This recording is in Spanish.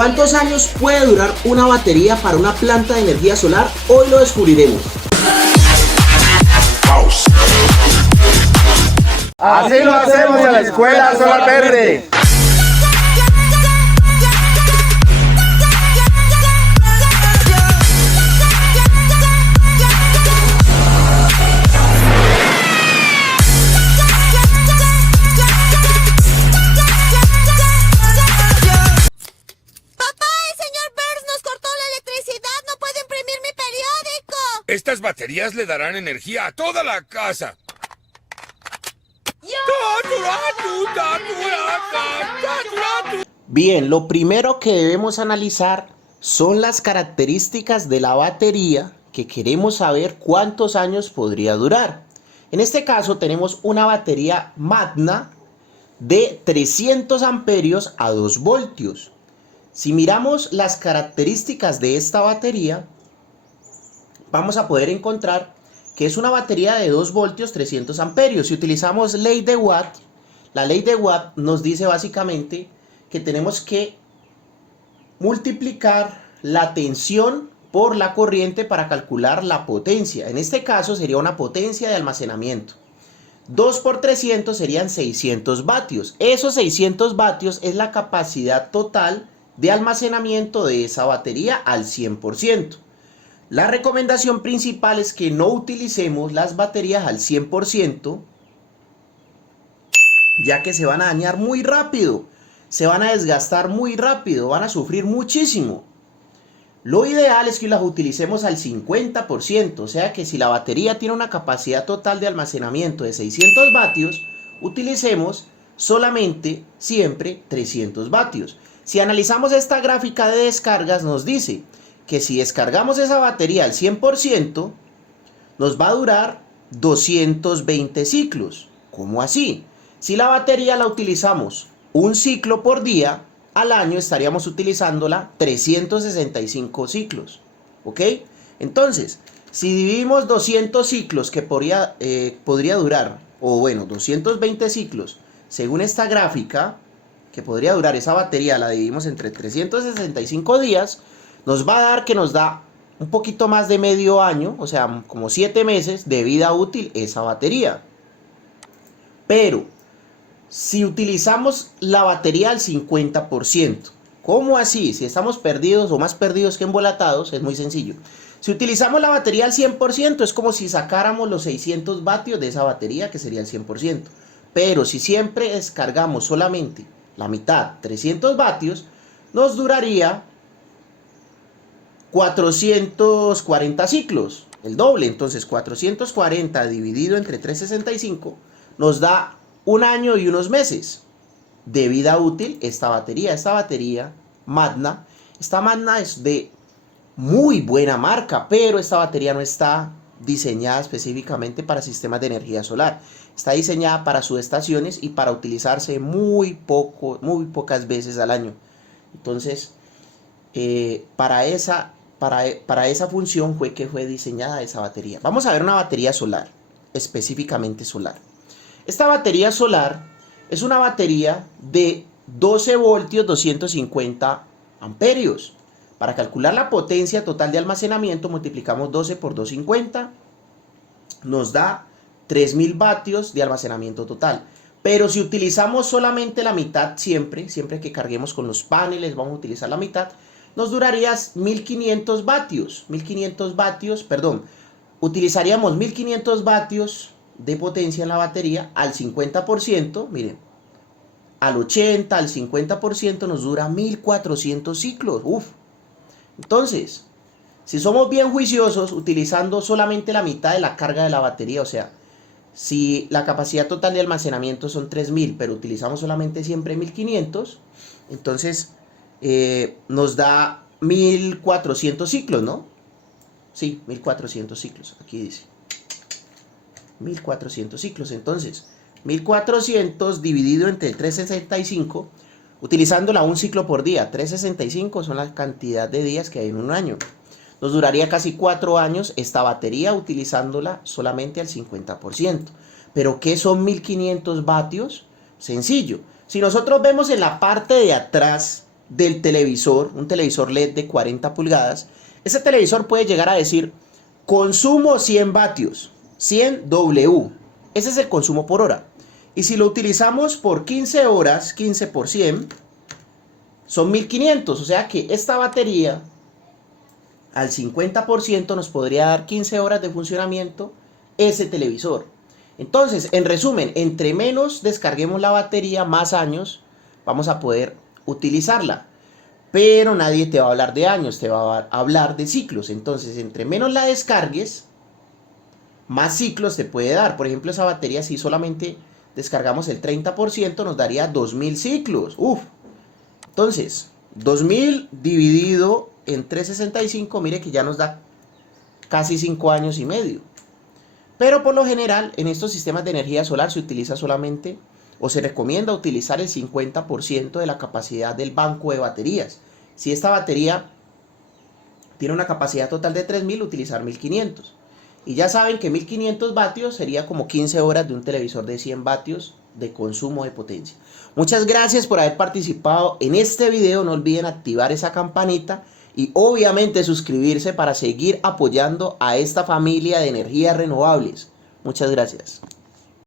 ¿Cuántos años puede durar una batería para una planta de energía solar? Hoy lo descubriremos. Así lo hacemos en la Escuela Solar Verde. Estas baterías le darán energía a toda la casa. Bien, lo primero que debemos analizar son las características de la batería que queremos saber cuántos años podría durar. En este caso tenemos una batería Magna de 300 amperios a 2 voltios. Si miramos las características de esta batería, vamos a poder encontrar que es una batería de 2 voltios 300 amperios. Si utilizamos ley de Watt, la ley de Watt nos dice básicamente que tenemos que multiplicar la tensión por la corriente para calcular la potencia. En este caso sería una potencia de almacenamiento. 2 por 300 serían 600 vatios. Esos 600 vatios es la capacidad total de almacenamiento de esa batería al 100%. La recomendación principal es que no utilicemos las baterías al 100%, ya que se van a dañar muy rápido, se van a desgastar muy rápido, van a sufrir muchísimo. Lo ideal es que las utilicemos al 50%, o sea que si la batería tiene una capacidad total de almacenamiento de 600 vatios, utilicemos solamente siempre 300 vatios. Si analizamos esta gráfica de descargas, nos dice que si descargamos esa batería al 100%, nos va a durar 220 ciclos. ¿Cómo así? Si la batería la utilizamos un ciclo por día, al año estaríamos utilizándola 365 ciclos. ¿Ok? Entonces, si dividimos 200 ciclos que podría durar, o bueno, 220 ciclos, según esta gráfica, que podría durar esa batería, la dividimos entre 365 días, nos va a dar que nos da un poquito más de medio año, o sea, como 7 meses de vida útil esa batería. Pero, si utilizamos la batería al 50%, ¿cómo así? Si estamos perdidos o más perdidos que embolatados, es muy sencillo. Si utilizamos la batería al 100%, es como si sacáramos los 600 vatios de esa batería, que sería el 100%. Pero si siempre descargamos solamente la mitad, 300 vatios, nos duraría 440 ciclos, el doble. Entonces 440 dividido entre 365 nos da un año y unos meses de vida útil esta batería. Esta batería Magna, esta Magna es de muy buena marca, pero esta batería no está diseñada específicamente para sistemas de energía solar. Está diseñada para subestaciones y para utilizarse muy pocas veces al año. Entonces, para esa función fue diseñada esa batería. Vamos a ver una batería solar, específicamente solar. Esta batería solar es una batería de 12 voltios 250 amperios. Para calcular la potencia total de almacenamiento multiplicamos 12 por 250, nos da 3000 vatios de almacenamiento total. Pero si utilizamos solamente la mitad siempre que carguemos con los paneles, vamos a utilizar la mitad, nos duraría 1500 vatios. Utilizaríamos 1500 vatios de potencia en la batería al 50%, miren, al 80, al 50% nos dura 1400 ciclos. Entonces, si somos bien juiciosos, utilizando solamente la mitad de la carga de la batería, o sea, si la capacidad total de almacenamiento son 3000, pero utilizamos solamente siempre 1500, entonces nos da 1400 ciclos, ¿no? Sí, 1400 ciclos, aquí dice 1400 ciclos. Entonces 1400 dividido entre 365, utilizándola un ciclo por día. 365 son la cantidad de días que hay en un año. Nos duraría casi 4 años esta batería utilizándola solamente al 50%. ¿Pero qué son 1500 vatios? Sencillo. Si nosotros vemos en la parte de atrás del televisor, un televisor LED de 40 pulgadas, ese televisor puede llegar a decir consumo 100 vatios, 100 W. Ese es el consumo por hora. Y si lo utilizamos por 15 horas, 15 por 100, son 1500. O sea que esta batería al 50% nos podría dar 15 horas de funcionamiento ese televisor. Entonces, en resumen, entre menos descarguemos la batería, más años vamos a poder utilizarla. Pero nadie te va a hablar de años, te va a hablar de ciclos. Entonces, entre menos la descargues, más ciclos te puede dar. Por ejemplo, esa batería, si solamente descargamos el 30%, nos daría 2000 ciclos. Uf. Entonces, 2000 dividido en 365, mire que ya nos da casi 5 años y medio. Pero por lo general, en estos sistemas de energía solar se utiliza solamente, o se recomienda utilizar el 50% de la capacidad del banco de baterías. Si esta batería tiene una capacidad total de 3000, utilizar 1500. Y ya saben que 1500 vatios sería como 15 horas de un televisor de 100 vatios de consumo de potencia. Muchas gracias por haber participado en este video. No olviden activar esa campanita y obviamente suscribirse para seguir apoyando a esta familia de energías renovables. Muchas gracias.